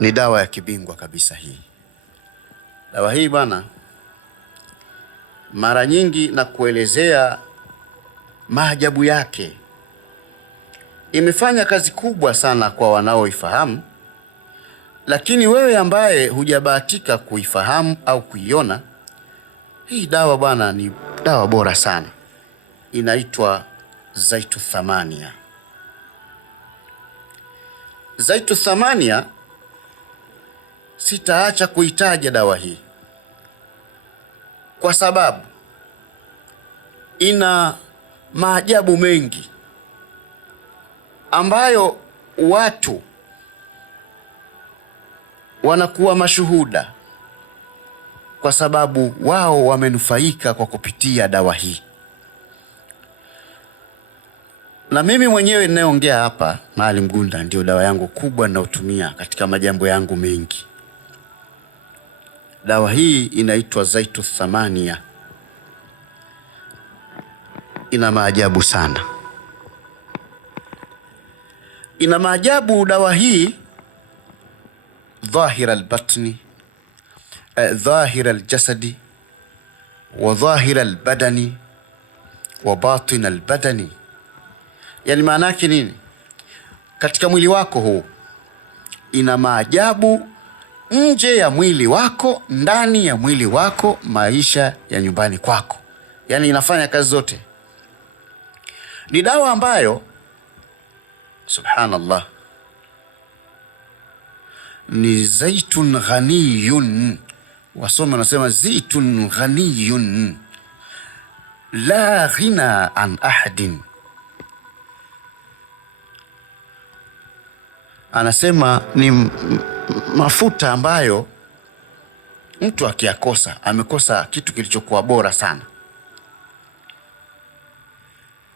Ni dawa ya kibingwa kabisa hii. Dawa hii bana, mara nyingi na kuelezea maajabu yake. Imefanya kazi kubwa sana kwa wanaoifahamu, lakini wewe ambaye hujabahatika kuifahamu au kuiona, hii dawa bana ni dawa bora sana. Inaitwa Zaitu Thamania. Zaitu Thamania, sitaacha kuitaja dawa hii kwa sababu ina maajabu mengi ambayo watu wanakuwa mashuhuda kwa sababu wao wamenufaika kwa kupitia dawa hii. Na mimi mwenyewe ninayeongea hapa, Maalim Gunda, ndio dawa yangu kubwa ninayotumia katika majambo yangu mengi. Dawa hii inaitwa Zaitu Thamania. Ina maajabu sana. Ina maajabu dawa hii. Dhahira albatni, dhahira aljasadi, wa dhahira albadani, wa batin albadani. Yani maana yake nini? Katika mwili wako huu ina maajabu, nje ya mwili wako, ndani ya mwili wako, maisha ya nyumbani kwako. Yani inafanya kazi zote. Ni dawa ambayo subhanallah ni zaitun ghaniyun. Wasoma wanasema zaitun ghaniyun la ghina an ahadin. Anasema ni mafuta ambayo mtu akiyakosa amekosa kitu kilichokuwa bora sana,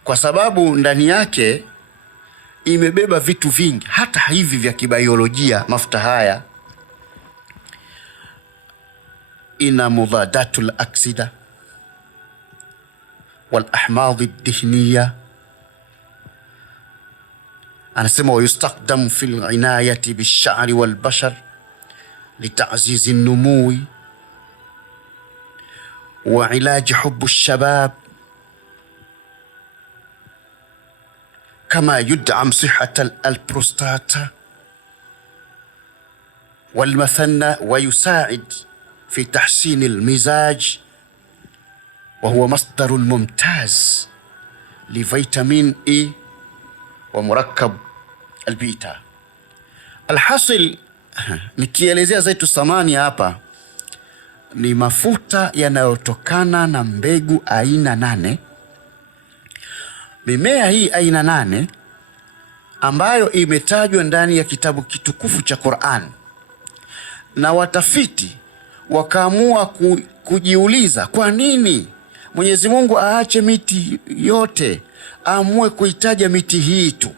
kwa sababu ndani yake imebeba vitu vingi, hata hivi vya kibiolojia. Mafuta haya ina mudhadatul aksida wal ahmadhi dihniya. Anasema wayustakdam fil inayati bishari wal bashar lita'zizi numuwi wa ilaji hubbu shabab كما يدعم صحة البروستاتا والمثنى ويساعد في تحسين المزاج، وهو مصدر ممتاز لفيتامين إي ومركب البيتا. الحاصل nikielezea Zaitu Thamania hapa, ni mafuta yanayotokana na mbegu aina 8. Mimea hii aina 8 ambayo imetajwa ndani ya kitabu kitukufu cha Qur'an, na watafiti wakaamua kujiuliza kwa nini Mwenyezi Mungu aache miti yote aamue kuitaja miti hii tu.